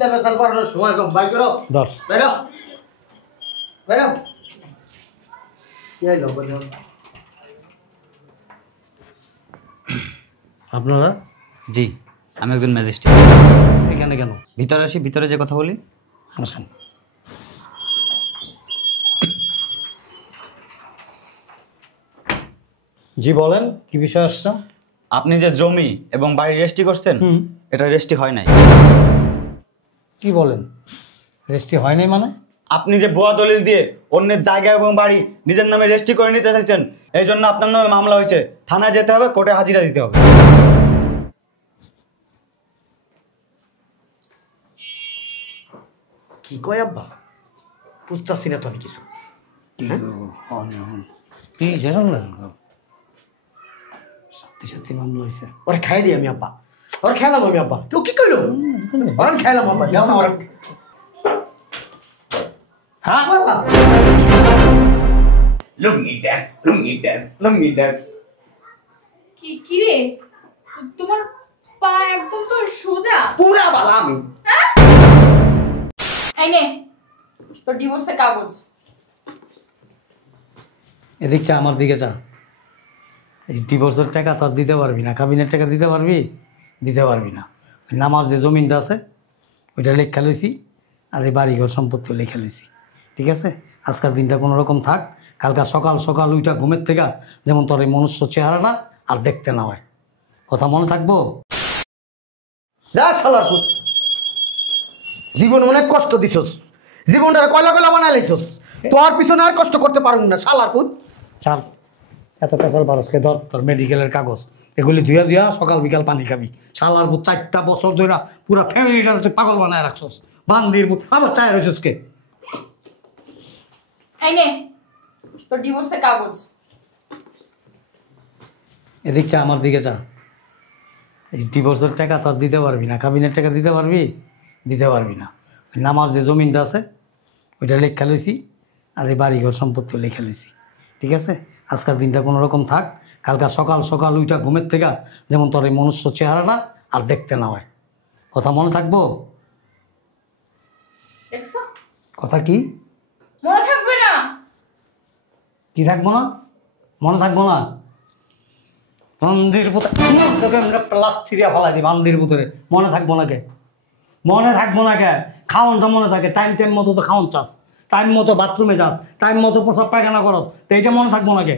Basal পারানোর সময় কম by করো ধর বেরো বেরো কি হইলো বলো আপনারা জি আমি একজন ম্যাজিস্ট্রেট। এখানে কেন ভিতরে আসি, ভিতরে যে কথা বলি। আসেন। জি বলেন, কি বিষয় আসছে? আপনি যে জমি এবং বাড়ি রেজিস্ট্রি করছেন, এটা রেজিস্ট্রি হয় নাই। কি বলেন রেজিস্ট্রি হয় নাই মানে? আপনি যে ভুয়া দলিল দিয়ে অন্যের জায়গা এবং বাড়ি নিজের নামে রেজিস্ট্রি করে নিতে চাইছেন, এই জন্য আপনার নামে মামলা হয়েছে। থানায় যেতে হবে, কোর্টে হাজিরা দিতে হবে। কি কয় আব্বা বুঝতেছি না তো আমি কিছু কি সেরকম না সত্যি সত্যি মামলা হয়েছে। ওরে খাই দিই আমি আব্বা, ওরে খেলাম আমি আব্বা। কেউ কি কইলো? ওরে খেলাম আব্বা, যাও না ওরা। হ্যাঁ লুঙ্গি ড্যান্স, লুঙ্গি ড্যান্স, লুঙ্গি ড্যান্স। কি কি রে তোমার পা একদম তো সোজা পুরা বালা আমি। এই নে তোর ডিভোর্সের কাগজ। এদিক চা, আমার দিকে চা। এই ডিভোর্সের টাকা তো আর দিতে পারবি না, কাবিনের টাকা দিতে পারবি? দিতে পারবি না। ওই নামার যে জমিনটা আছে ওইটা লেখা লইছি, আর এই বাড়িঘর সম্পত্তিও লেখা লইছি। ঠিক আছে, আজকের দিনটা কোনো রকম থাক। কালকা সকাল সকাল উইটা ঘুমের থেকে যেমন তোর এই মনুষ্য চেহারাটা আর দেখতে না হয়। কথা মনে থাকবো? যা শালার পুত, জীবন অনেক কষ্ট দিছস, জীবনটা কয়লা কয়লা বানাই লাইছস। তোর পিছনে আর কষ্ট করতে পারুম না শালার পুত। চাল এত পেশাল বারসকে ধর, তোর মেডিকেলের কাগজ এগুলি ধুয়া ধুয়া সকাল বিকাল পানি খাবি। শালার বুত 4টা বছর ধরে পুরা ফ্যামিলিটা তুই পাগল বানায় রাখছস। বান্দির বুত আবার চায় রয়েছস কে? এই নে তোর ডিভোর্সের কাগজ। এদিক চা, আমার দিকে চা। এই ডিভোর্সের টাকা তো আর দিতে পারবি না, কাবিনের টাকা দিতে পারবি? দিতে পারবি না। ওই নামার যে জমিনটা আছে ওইটা লেখা লইছি, আর এই বাড়িঘর সম্পত্তিও লেখা লইছি। ঠিক আছে, আজকের দিনটা কোনো রকম থাক। কালকা সকাল সকাল উইটা ঘুমের থেকে যেমন তোর এই মনুষ্য চেহারাটা আর দেখতে না হয়। কথা মনে থাকবো? দেখছো কথা কি? মনে থাকবে না? কি থাকবো না? মনে থাকবো না? বান্দির পুতে তোকে আমরা লাথি দিয়া ফেলাই দিই। বান্দির পুতরে মনে থাকবো না কে? মনে থাকবো না কে? খাওয়ানটা মনে থাকে, টাইম টাইম মতো তো খাওয়ান চাস, টাইম মতো বাথরুমে যাস, টাইম মতো প্রসাব পায়খানা করস, তো এইটা মনে থাকবো না কে?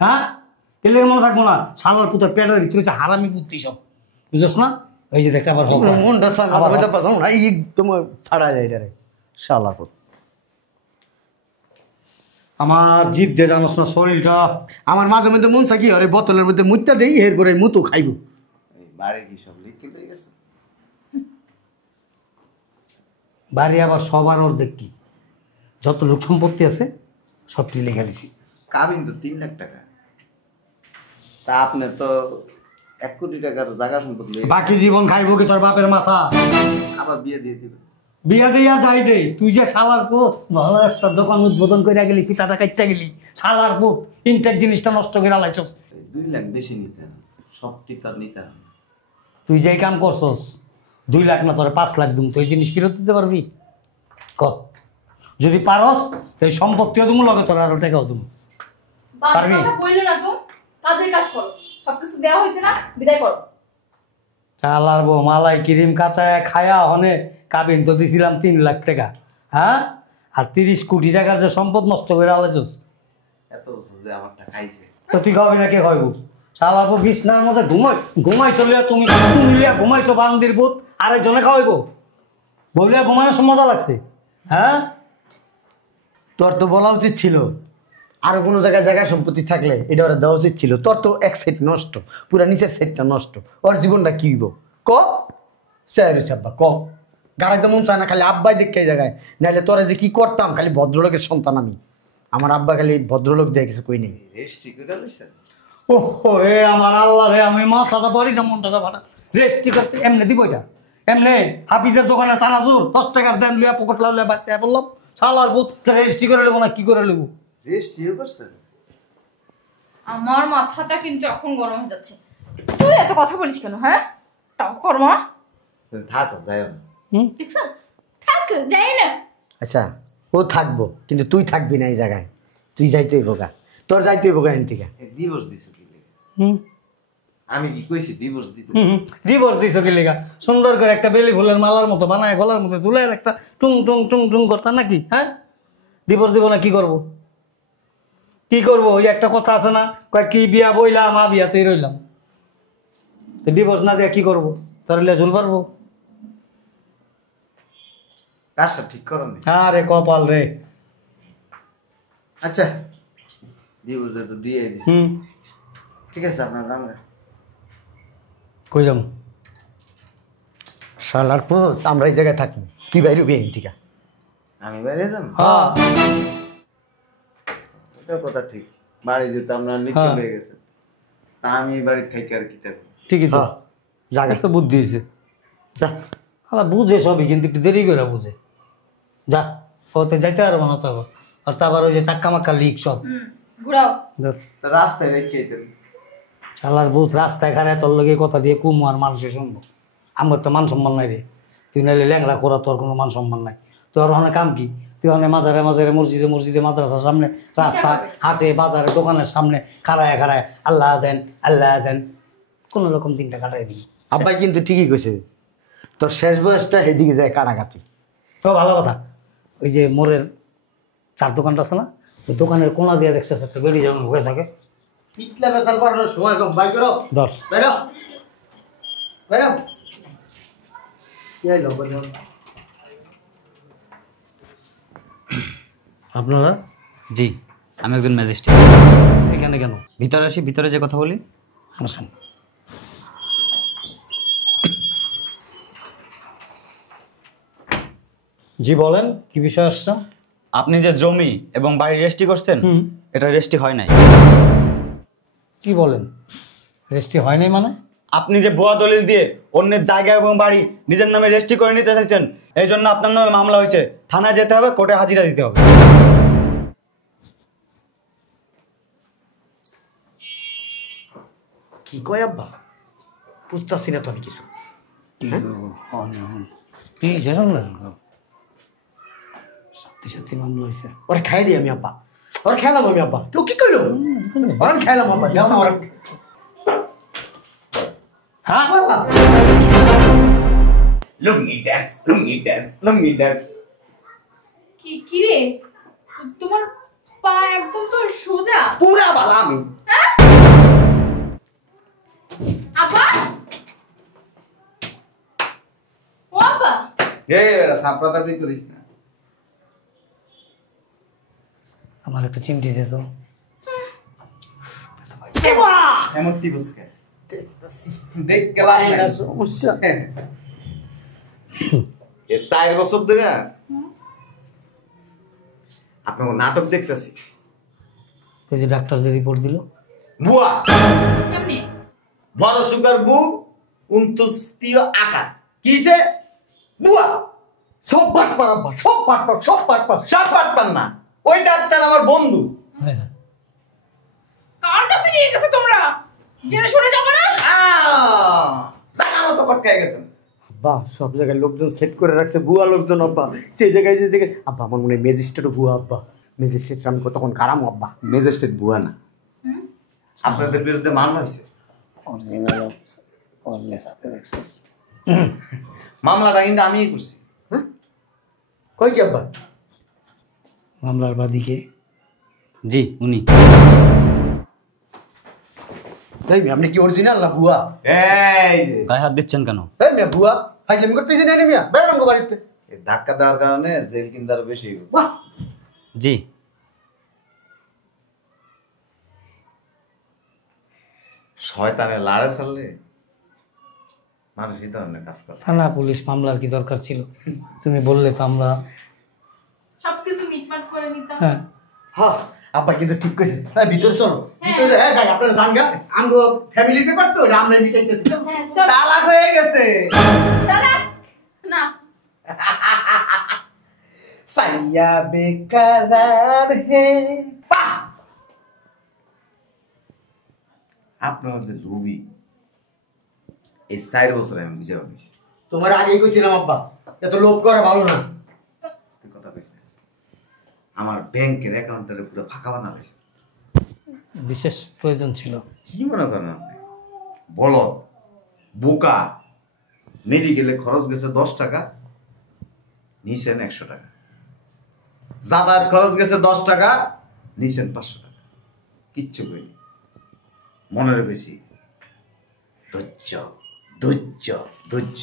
হ্যাঁ, এলে মনে থাকবো না? শালার পুতের পেটের ভিতরে হচ্ছে হারামি বুদ্ধি সব, বুঝছ না? ওই যে দেখে আবার হোক মনটা আবার সামনে পাসাম না একদম ফাড়া যায় রে শালার পুত। আমার জিদ দিয়ে জানোস না শরীরটা। আমার মাঝে মধ্যে মন চাই কি আরে বোতলের মধ্যে মুত্তা দেই, এর করে মুতু খাইব। বাড়ি কি সব লিখে লয়ে গেছে? বাড়ি আবার সবার অর্ধেক কি, যত লোক সম্পত্তি আছে সবটি লেখা লিছি। কাবিন তো 3 লাখ টাকা, তা আপনি তো 1 কোটি টাকার জায়গা সম্পত্তি লয়ে বাকি জীবন খাইবো কি তোর বাপের মাথা? আবার বিয়ে দিয়ে দিবেন। বিয়া দিয়া যাই দে, তুই যে শালার পোত ভালো একটা দোকান উদ্বোধন করে গেলি, পিতাটা কাটতে গেলি, শালার পোত ইনটেক জিনিসটা নষ্ট করে আলাইছস। 2 লাখ বেশি নিতেন, সব টিকার নিতেন। তুই যেই কাম করছস 2 লাখ না তোরে 5 লাখ দিম, তুই জিনিস ফেরত দিতে পারবি? ক যদি পারস তাই সম্পত্তিও তুমি লগে তোর আরো টাকাও তুমি বাজে পারবি? কথা বললে না তো, কাজের কাজ করো। সবকিছু দেওয়া হয়েছে না, বিদায় করো। শালার বউ মালাই ক্রিম কাঁচায় খায়া হনে কাবিন তো দিছিলাম 3 লাখ টাকা, হ্যাঁ? আর 30 কোটি টাকার যে সম্পদ নষ্ট করে আলাইছস, এত বছর যে আমারটা খাইছে। তো তুই খাবি না কে খাইব? শালার বউ বিছনার মধ্যে ঘুমাই চলিয়া তুমি মিলিয়া ঘুমাইছো বান্দির বুত, আরেকজনে খাওয়াইবো বলিয়া ঘুমানোর সময় মজা লাগছে? হ্যাঁ, তোর তো বলা উচিত ছিল আরো কোনো জায়গায় জায়গা সম্পত্তি থাকলে এটা ওরা দেওয়া উচিত ছিল। তোর তো এক সাইড নষ্ট, পুরা নিচের সাইডটা নষ্ট। ওর জীবনটা কি হইব ক? চাইছে আব্বা ক, গাড়াইতে মন চায় না, খালি আব্বাই দেখে এই জায়গায়। নাহলে তোরা যে কি করতাম, খালি ভদ্রলোকের সন্তান আমি। আমার আব্বা খালি ভদ্রলোক দিয়ে কিছু কই নেই। রেস্টি করে লইছেন? ওহো রে আমার আল্লাহ রে, আমি মাথাটা পড়ি না মন টাকা ফাটা। রেস্টি করতে এমনি দিব এটা? এমনি হাফিজের দোকানে চানাচুর 10 টাকার দাম লিয়া পকেট লাউলে বাচ্চা বললাম শালার বুত রেস্টি করে নেবো না কি করে নেবো? রেস্টিও করছেন? আমার মাথাটা কিন্তু এখন গরম হয়ে যাচ্ছে। তুই এত কথা বলিস কেন? হ্যাঁ টাও কর মা। থাকো যাই না, দেখছো থাক যাই না। আচ্ছা ও থাকবো, কিন্তু তুই থাকবি না এই জায়গায়। তুই যাইতেই বোকা, তোর যাইতেই বোকা এন থেকে। ডিভোর্স দিছো কি লেগে? হুম আমি কি কইছি ডিভোর্স দিতে? ডিভোর্স দিছো কি লেগা? সুন্দর করে একটা বেলি ফুলের মালার মতো বানায় গলার মধ্যে ঝুলে একটা টুং টুং টুং টুং করতাম নাকি? হ্যাঁ, ডিভোর্স দিব না কি করব? কি করব? ওই একটা কথা আছে না, কয় কি বিয়া বইলা মা বিয়াতেই রইলাম। ডিভোর্স না দিয়ে কি করব? তোর লিয়া ঝুল পারবো? কাজটা ঠিক করো নি। আরে কপাল রে। আচ্ছা ডিভোর্স তো দিয়ে দিছি, হুম, ঠিক আছে আপনার জানবে। কই যাম? শালার পর আমরা এই জায়গায় থাকি, তুই বাইরে বিয়ে এন থেকে। আমি বাইরে যাম? হ্যাঁ, এটা কথা ঠিক, বাড়ি যেতে আপনার নিত্য হ্যাঁ। হয়ে গেছে, তা আমি এই বাড়ি থেকে আর কি থাকবো? ঠিকই তো। জায়গা তো বুদ্ধি হয়েছে। যা। আলা বুঝে সবই, কিন্তু একটু দেরি করে বুঝে। যা, ওতে যাইতে পারবো না তো। আর তারপর ওই যে চাক্কা মাক্কা লিক সব। ঘুরাও। ধর, তা রাস্তায় রেখে দেন। শালার বুথ রাস্তায় খারায় তোর লগে কথা দিয়ে কুমু আর মানুষে শুনবো। আমার তো মান সম্মান নাই রে। তুই নাইলে ল্যাংড়া করা, তোর কোনো মান সম্মান নাই। তোর ওখানে কাম কি? তুই ওখানে মাজারে মাজারে মসজিদে মসজিদে মাদ্রাসার সামনে, রাস্তা হাটে বাজারে দোকানের সামনে খাড়ায় খাড়ায় আল্লাহ দেন কোন রকম দিনটা কাটাই দিই। আব্বাই কিন্তু ঠিকই কইছে, তোর শেষ বয়সটা সেদিকে যায় কাটাকাটি। তো ভালো কথা। ওই যে মোড়ের চার দোকানটা আছে না, ওই দোকানের কোনা দিয়ে দেখছে একটা বেরিয়ে যেমন হয়ে থাকে। পিতলা বেচার পর সময় কম, বাই করো, ধর, বেরো বেরো। কি হইলো বলো? আপনারা জি, আমি একজন ম্যাজিস্ট্রেট। এখানে কেন? ভিতরে আসি, ভিতরে যে কথা বলি। আসেন। জি বলেন, কি বিষয় আসছে? আপনি যে জমি এবং বাড়ি রেজিস্ট্রি করছেন, হুম। এটা রেজিস্ট্রি হয় নাই। কি বলেন? রেজিস্ট্রি হয় নাই মানে? আপনি যে ভুয়া দলিল দিয়ে অন্যের জায়গা এবং বাড়ি নিজের নামে রেজিস্ট্রি করে নিতে চাইছেন, এই জন্য আপনার নামে মামলা হয়েছে। থানায় যেতে হবে, কোর্টে হাজিরা দিতে হবে। কি কয় আব্বা? বুঝতেছি না তো আমি কিছু। কি যেরকম না সত্যি সত্যি মামলা হয়েছে। ওরে খাই দিই আমি আব্বা, ওরে খেলাম আমি আব্বা। কেউ কি কইলো? ওরে খেলাম আব্বা, যাও না ওরা। হ্যাঁ, লুঙ্গি ড্যান্স, লুঙ্গি ড্যান্স, লুঙ্গি ড্যান্স। কি রে তোমার পা একদম তো সোজা। পুরা বালা আমি। আপা ও আপা থাপড়া থাপড়ি করিস না। আমার একটা চিমটি দে তো। এমন টিপস কে দেখ গেলাম না সমস্যা। এ 4 বছর ধরে আপনার নাটক দেখতেছি। ওই যে ডাক্তার যে রিপোর্ট দিল, বুয়া কেমনে? বড় সুগার বু 29 আকার কিসে বুয়া সব পাট পার আব্বা, সব পাট পার, সব পাট পার। সব পারতাম না। ওই ডাক্তার আমার বন্ধু। কার কাছে নিয়ে গেছো তোমরা? জেনে শুনে যাবো না? জানা মতো পটকায় গেছেন। আব্বা সব জায়গায় লোকজন সেট করে রাখছে, বুয়া লোকজন আব্বা। সেই জায়গায় যে জায়গায় আব্বা, আমার মনে হয় ম্যাজিস্ট্রেটও বুয়া আব্বা। ম্যাজিস্ট্রেট আমি তখন কারাম আব্বা। ম্যাজিস্ট্রেট বুয়া না, আপনাদের বিরুদ্ধে মামলা হয়েছে। মামলাটা কিন্তু আমিই করছি। কই কি আব্বা? মামলার বাদীকে জি, উনি। এই মেয়ে, আপনি কি অরিজিনাল না বুয়া? এই যে গায়ে হাত দিচ্ছেন কেন? এই মেয়ে বুয়া ফাইজলামি করতেছি না মিয়া, বেরোন গো বাড়িতে। এই ধাক্কা দেওয়ার কারণে জেল কিন্তু আরো বেশি হইব। বাহ, জি। শয়তানের লাড়ে ছাড়লে মানুষ এই ধরনের কাজ করে। থানা পুলিশ মামলার কি দরকার ছিল? তুমি বললে তো আমরা। সবকিছু মিটমাট করে নিতাম। হ্যাঁ, হ্যাঁ আব্বা কিন্তু ঠিক কইছে। এই ভিতরে চলো, ভিতরে। হ্যাঁ ভাই, আপনারা জান গা, আমগো ফ্যামিলির ব্যাপার তো, এটা আমরা মিটাইতেছি। হ্যাঁ চল। তালাক হয়ে গেছে। তালাক না। সাইয়া বেকারার হে। আপনারা যে লোভী, এই 4 বছর আমি বুঝে পাইছি। তোমার আগেই কইছিলাম আব্বা, এত লোভ করা ভালো না। তুই কথা কইস না। আমার ব্যাংকের অ্যাকাউন্টের পুরো ফাঁকা বানাইছে। বিশেষ প্রয়োজন ছিল। কি মনে করেন আপনি? বলদ, বোকা। মেডিকেলে খরচ গেছে 10 টাকা, নিছেন 100 টাকা। যাতায়াত খরচ গেছে 10 টাকা, নিছেন 500 টাকা। কিচ্ছু কইনি। মনে রেখেছি, ধৈর্য ধৈর্য ধৈর্য।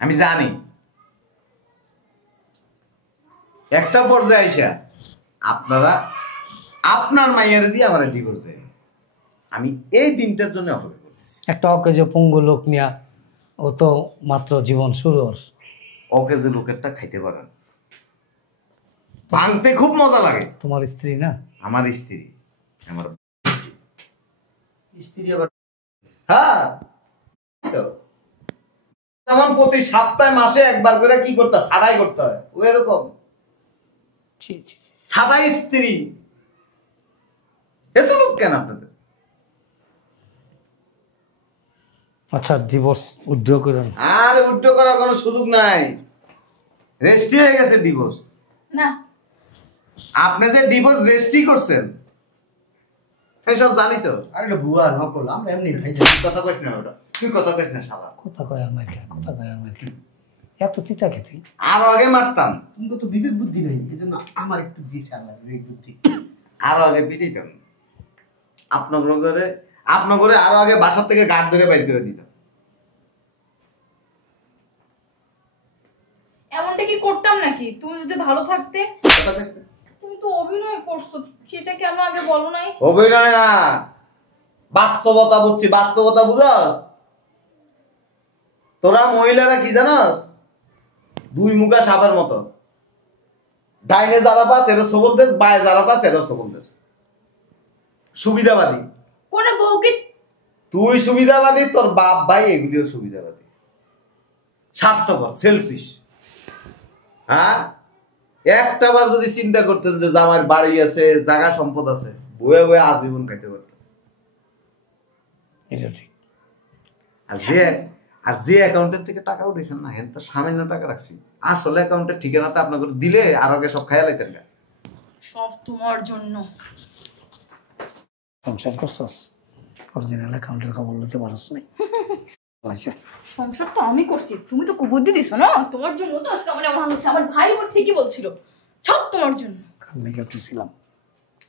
আমি জানি একটা পর্যায়ে আইসা আপনারা আপনার মাইয়ারে দিয়ে আমার ডিভোর্স দেয়। আমি এই দিনটার জন্য অপেক্ষা করতেছি। একটা অকেজো পঙ্গু লোক নিয়া, ও তো মাত্র জীবন শুরু ওর। ওকে যে লোকেরটা খাইতে পারেন, ভাঙতে খুব মজা লাগে। তোমার স্ত্রী না? আমার স্ত্রী, আমার স্ত্রী আবার হ্যাঁ তো যেমন প্রতি সপ্তাহে মাসে একবার করে কি করতে হয়, সাদাই করতে হয়, ও এরকম ছি ছি ছি। সাদাই স্ত্রী। এত লোক কেন আপনাদের? আচ্ছা, ডিভোর্স উইথড্র করেন। আর উড্ড করার কোনো সুযোগ নাই, রেস্টি হয়ে গেছে ডিভোর্স। না আপনি যে ডিভোর্স রেস্টি করছেন এসব জানি তো। আর এটা বুয়া নকল, আমরা এমনি ভাই। কথা কইস না ওটা, তুই কথা কইস না শালা। কথা কয় আর মাইকা, কথা কয় আর মাইকা। এত তিতা খেতে। আরো আগে মারতাম, কিন্তু তো বিবেক বুদ্ধি নেই, এই জন্য আমার একটু দিছে আল্লাহ বিবেক বুদ্ধি। আরো আগে পিটাইতাম। আপনার ঘরে আরো আগে বাসার থেকে গাড় ধরে বাইর করে দিতাম। এমনটা কি করতাম নাকি? তুমি যদি ভালো থাকতে। কথা কইস না। তুমি তো অভিনয় করছো, সেটা কেন আগে বলো নাই? অভিনয় না, বাস্তবতা বুঝছি। বাস্তবতা বুঝস? তোরা মহিলারা কি জানাস, দুই মুখা সাপের মতো। ডাইনে যারা পাস এরা সবল দেশ, বায়ে যারা পাস এরা সবল দেশ। সুবিধাবাদী। কোন বউকে? তুই সুবিধাবাদী, তোর বাপ ভাই এগুলিও সুবিধাবাদী। স্বার্থপর, সেলফিশ। হ্যাঁ, একটা বার যদি চিন্তা করতেন যে আমার বাড়ি আছে, জায়গা সম্পদ আছে, বয়ে বয়ে আজীবন খাইতে পারতেন। এটা ঠিক। আর যে অ্যাকাউন্টের থেকে টাকা উঠেছেন না, হেন তো সামান্য টাকা রাখছি। আসলে অ্যাকাউন্টের ঠিকানাতে আপনাকে দিলে আর আগে সব খাইয়া লাইতেন না। সব তোমার জন্য। সংসার করছস? অরিজিনাল অ্যাকাউন্টের খবর লইতে পারছ নাই? আচ্ছা, সংসার তো আমি করছি, তুমি তো কুবুদ্ধি দিছো না। তোমার জন্য তো আজকে আমার এমন হচ্ছে। আমার ভাই বোন ঠিকই বলছিল, সব তোমার জন্য। কাল লেগে তুছিলাম।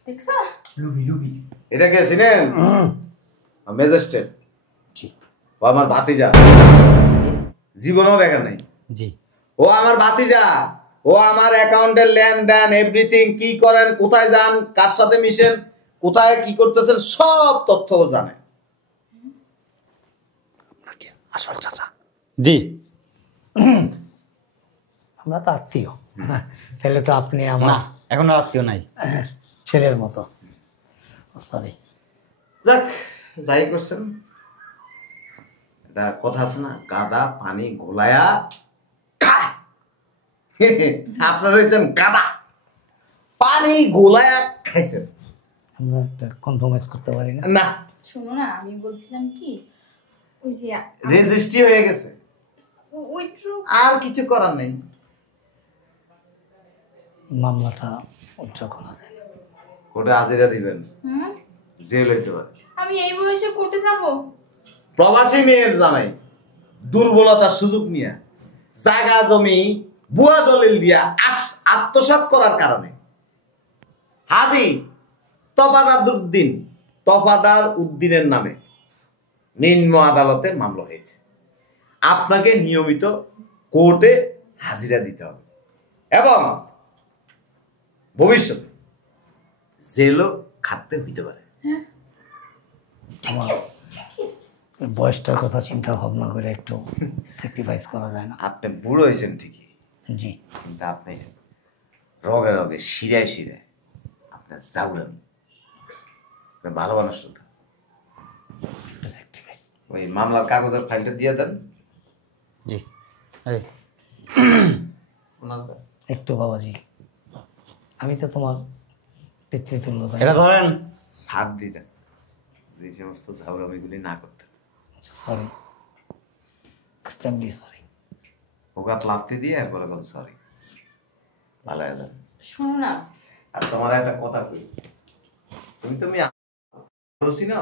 দেখছা? লুবি লুবি। এটা কে চিনেন? ম্যাজিস্ট্রেট। জি ও আমার ভাতিজা, জীবনেও দেখা নাই। জি। ও আমার ভাতিজা, ও আমার অ্যাকাউন্টের লেনদেন এভরিথিং, কি করেন, কোথায় যান, কার সাথে মিশেন, কোথায় কি করতেছেন, সব তথ্য ও জানে। আপনার কি আসল চাচা? জি। আমরা তো আত্মীয়। তাহলে তো আপনি না, আমার এখন আর আত্মীয় নাই। ছেলের মতো। সরি। যাক, যাই করছেন, এটা কথা আছে না, গাদা পানি ঘোলায়া খায়। আপনারা হয়েছেন গাদা, পানি ঘোলায়া খাইছেন। আমরা একটা কম্প্রোমাইজ করতে পারি না? না, শোনো না, আমি বলছিলাম কি, ওই যে রেজিস্ট্রি হয়ে গেছে, উইথড্র। আর কিছু করার নেই। মামলাটা উদ্ধার করা যায়। কোর্টে হাজিরা দিবেন, জেল হইতে পারে। আমি এই বয়সে কোর্টে যাব? প্রবাসী মেয়ের জামাই দুর্বলতার সুযোগ নিয়ে জায়গা জমি বুয়া দলিল দিয়া আত্মসাৎ করার কারণে হাজি তফাদার উদ্দিনের নামে নিম্ন আদালতে মামলা হয়েছে। আপনাকে নিয়মিত কোর্টে হাজিরা দিতে হবে এবং ভবিষ্যতে জেলও খাটতে হইতে পারে। আমার বয়সটার কথা চিন্তা ভাবনা করে একটু স্যাক্রিফাইস করা যায় না? আপনি বুড়ো হয়েছেন ঠিকই, জি। কিন্তু আপনি রগে রগে শিরায় শিরায় আপনার জাউরান ভালো মানুষ। স্যাক্রিফাইস। ওই মামলার কাগজের ফাইলটা দিয়ে দেন। জি। এই ওনার দেন। একটু বাবাজি, আমি তো তোমার পিতৃতুল্য। এটা ধরেন। ছাড় দিতেন, যে সমস্ত ঝাউরামিগুলি না করতেন। Sorry, extremely sorry. ওকে লাফতে দিয়ে এরপরে বল সরি। ভালো আছে। শোনো না, আর তোমার একটা কথা কই, তুমি বলছি না,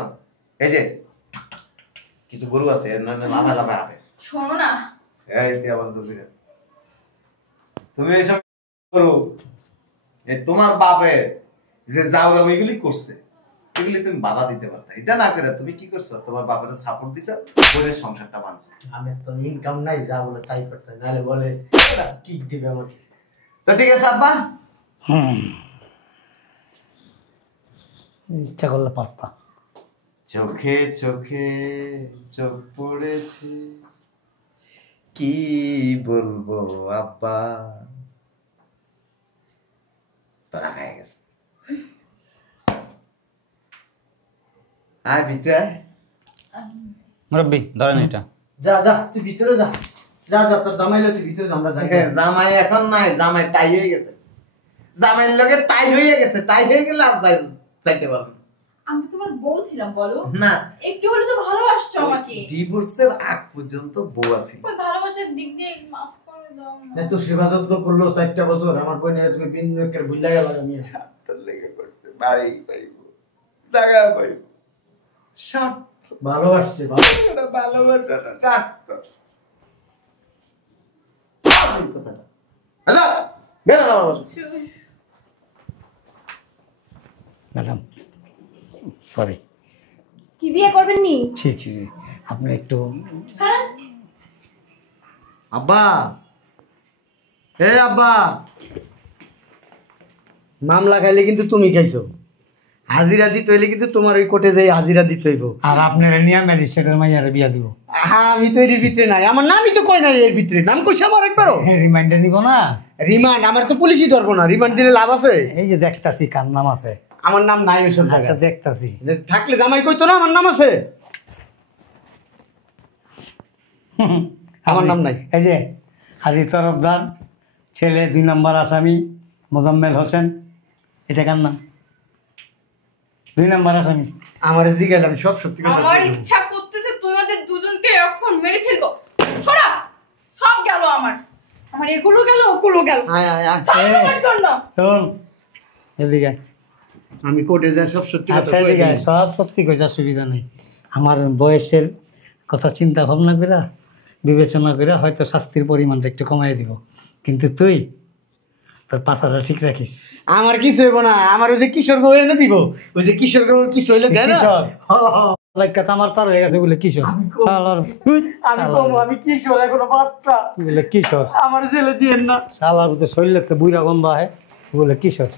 এই যে কিছু গরু আছে এর নামে লাফা লাফা হাঁটে, শোনো না, এই তুই আবার তো ফিরে তুমি এইসব করো। এই তোমার বাপে যে জাউরাম এগুলি করছে, এগুলি তুমি বাধা দিতে পারতা। এটা না করে তুমি কি করছো, তোমার বাপের সাপোর্ট দিছো, বলে সংসারটা বাঁধছো। আমি তো ইনকাম নাই, যা বলে তাই করতে হয়, নাহলে বলে কিক দিবে আমাকে। তো ঠিক আছে আব্বা, ইচ্ছা করলে পারতা। চোখে চোখে চোখ পড়েছে, কি বলবো আব্বা, তোরা খাই গেছে। আয় ভিতরে আয়। মুরব্বী ধরেন এটা। যা যা তুই ভিতরে যা, যা যা তোর জামাইলে তুই ভিতরে যা, আমরা যাই। জামাই এখন নাই, জামাই টাই হয়ে গেছে, জামাইয়ের লগে টাই হয়ে গেছে, টাই হয়ে গেলে আর যাইতে পারবে না। আমি তোমার বলছিলাম বলো, না, একটু হলে তো ভালোবাসছো আমাকে। ডিভোর্সের আগ পর্যন্ত বউ আছিল। ওই ভালোবাসার দিক দিয়ে মাফ করে দাও না। এত সেবা যত্ন করলো 4টা বছর, আমার বোনের তুমি পিনকে ভুলে গেল। আমি তোর লেগে করছে, বাড়ি পাইব, জায়গা পাইব, স্বার্থ, ভালোবাসছে, ভালো ভালোবাসাটা স্বার্থ। কথাটা আচ্ছা বের হও আমার বাসা। Madam sorry. কি বিয়ে করবেন নি? ছি ছি ছি, আপনি একটু ছাড়েন। আব্বা, এ আব্বা, মামলা খাইলে কিন্তু তুমি খাইছো, হাজিরা দিতে হইলে কিন্তু তোমার ওই কোর্টে যাই হাজিরা দিতে হইব। আর আপনার নিয়ে ম্যাজিস্ট্রেটের মাইয়ারে বিয়া দিব। হ্যাঁ, আমি তো এর ভিতরে নাই, আমার নামই তো কই নাই এর ভিতরে, নাম কইছে আমার একবারও। রিমাইন্ডার নিব না? রিমান্ড আমার তো পুলিশই ধরবো না, রিমান্ড দিলে লাভ আছে? এই যে দেখতাছি কার নাম আছে। আমার নাম নাই ওইসব আচ্ছা জায়গায়। দেখতাছি। থাকলে জামাই কইতো না আমার নাম আছে? আমার নাম নাই। এই যে হাজির তরফদার, ছেলে 2 নম্বর আসামি মোজাম্মেল হোসেন, এটা কার নাম? 2 নম্বর আসামি। আমার জিজ্ঞাসা, আমি সব সত্যি কথা আমার বলবো। ইচ্ছা করতেছে তোমাদের দুজনকে এখন মেরে ফেলবো। ছড়া সব গেল আমার, আমার এগুলো গেল ওগুলো গেল, আয় আয় আয়। সব তোমার জন্য। শোন এদিকে। আমি কোর্টে যাই, সব সত্যি কথা আচ্ছা কই এদিকে দিই। আয়, সব সত্যি কইছে, অসুবিধা নেই। আমার বয়সের কথা চিন্তা ভাবনা করে বিবেচনা করে হয়তো শাস্তির পরিমাণটা একটু কমাই দিব, কিন্তু তুই তোর পাশাটা ঠিক রাখিস। আমার কিছু হইব না, আমার ওই যে কিশোর গো এনে দিব, ওই যে কিশোর গো কিছু হইলে দেয় না? কিশোর? হ, হ। লাইকা আমার তার হয়ে গেছে বলে কিশোর। আমি কম। শালার আমি কম, আমি কিশোর, এখনো বাচ্চা, বলে কিশোর, আমার ছেলে দিয়েন না। শালার শরীরে তো বুইরা গন্ধ হয় বলে কিশোর।